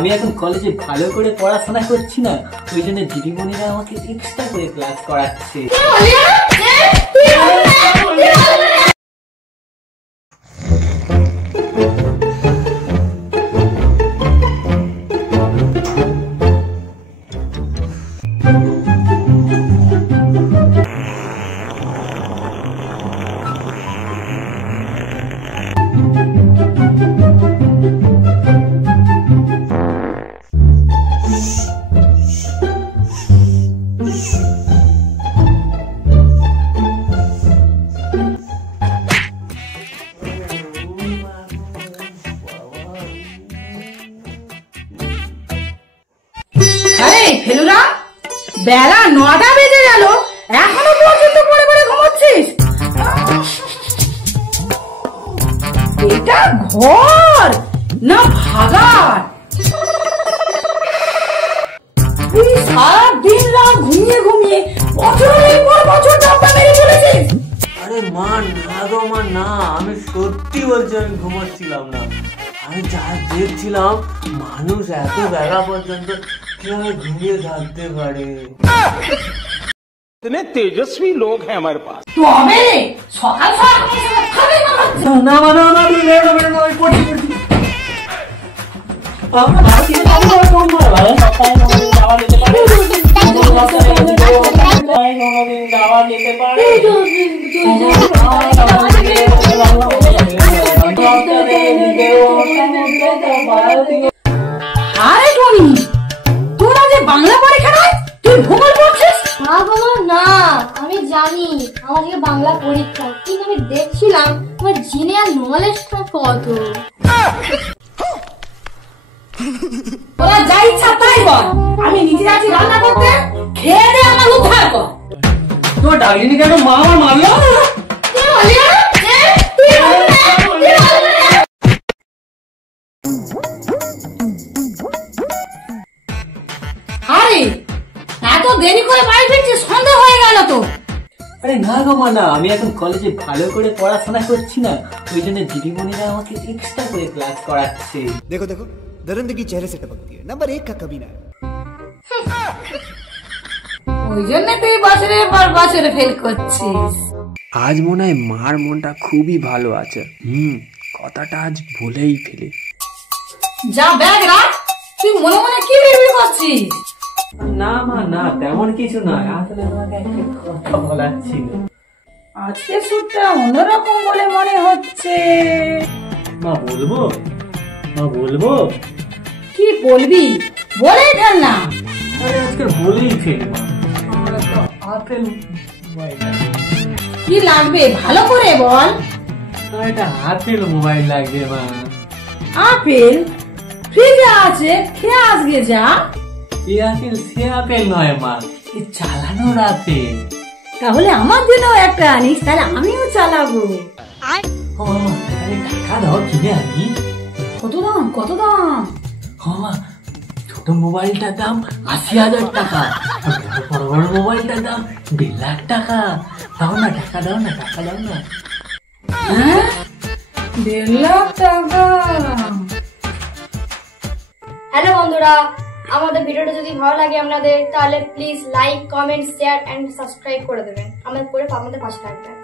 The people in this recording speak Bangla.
আমি এখন কলেজে ভালো করে পড়াশোনা করছি না, ওই জন্য দিদিমণিরা আমাকে এক্সট্রা করে ক্লাস করাচ্ছে। ফেলুরা, বেলা 9টা বেজে গেল, এখনো পর্যন্ত পড়ে পড়ে ঘুমোচ্ছিস? এটা ঘর না ভাগার? তুই সারাদিন রাত ঘুমিয়ে ঘুমিয়ে বছরের পর বছর ডাব্বা মেরে চলেছিস। আরে মা না গো মা না, আমি সত্যি বলছি আমি ঘুমাচ্ছিলাম না। আমি যা দেখছিলাম মানুষ এত বেলা পর্যন্ত কিভাবে ঘুমিয়ে থাকতে পারে। इतने तेजस्वी लोग हैं हमारे पास। তো আমি সকাল সকাল না মা না না আমি বেরো বেরো আমি পড়ছি পড়ছি। আমরা বাকি আমরা কোন মারা সকালে নবীন যাওয়া যেতে পারে। নবীন যাওয়া যেতে পারে। আরে টনি, তোরা যে বাংলা পরীক্ষা নয়, তুই ভূগোল পড়ছিস? না বাবা না, আমি জানি আমাদের বাংলা পরীক্ষা, কিন্তু আমি দেখছিলাম আমার জেনারেল নলেজটা কত। তোরা যা ইচ্ছা তাই বল, আমি নিজে আছি রান্না করতে, খেয়ে দে আমার উদ্ধার কর। তোর ডাইনি কেন মা আমার মারলো? আরে এত দেরি করে বাড়ি ফিরছিস, সন্ধ্যা হয়ে গেল তো। আরে না গো মা না, আমি এখন কলেজে ভালো করে পড়াশোনা করছি না, ওই জন্য দিদিমণিরা আমাকে এক্সট্রা করে ক্লাস করাচ্ছে। देखो देखो दरिंदगी चेहरे से टपकती है, नंबर 1 का कभी ना। ওই জন্য তুই বছরের পর বছর ফেল করছিস। আজ মনে হয় মার মনটা খুবই ভালো আছে। কথাটা আজ বলেই ফেলে। যা ব্যাগ রাখ, তুই মনে মনে কি বিড়বিড় করছিস? না মা না, তেমন কিছু নয়, আসলে তোমাকে একটা কথা বলার ছিল। আজকে সুরটা অন্যরকম বলে মনে হচ্ছে। মা বলবো? মা বলবো? কি বলবি বলেই ফেল না। আরে আজকে বলেই ফেলি মা, আমার একটা আপেল মোবাইল কি লাগবে ভালো করে বল। আমার একটা আপেল মোবাইল লাগবে মা। আপেল ফ্রিজে আছে, খেয়ে আজকে যা। এই আপেল সে আপেল নয় মা, এই চালানোর আপেল। তাহলে আমার জন্য একটা আনিস, তাহলে আমিও চালাবো। ও মা, আরে টাকা দাও কিনে আনি। কত দাম কত দাম? ও মা, ছোট মোবাইলটার দাম 80,000 টাকা, বড় বড় মোবাইলটার দাম 1.5 লাখ টাকা। দাও না টাকা, দাও না টাকা, দাও না। হ্যাঁ 1.5 লাখ টাকা? হ্যালো বন্ধুরা, আমাদের ভিডিওটা যদি ভালো লাগে আপনাদের, তাহলে please like, comment, share and subscribe করে দেবেন। আমাদের পাশে থাকবেন।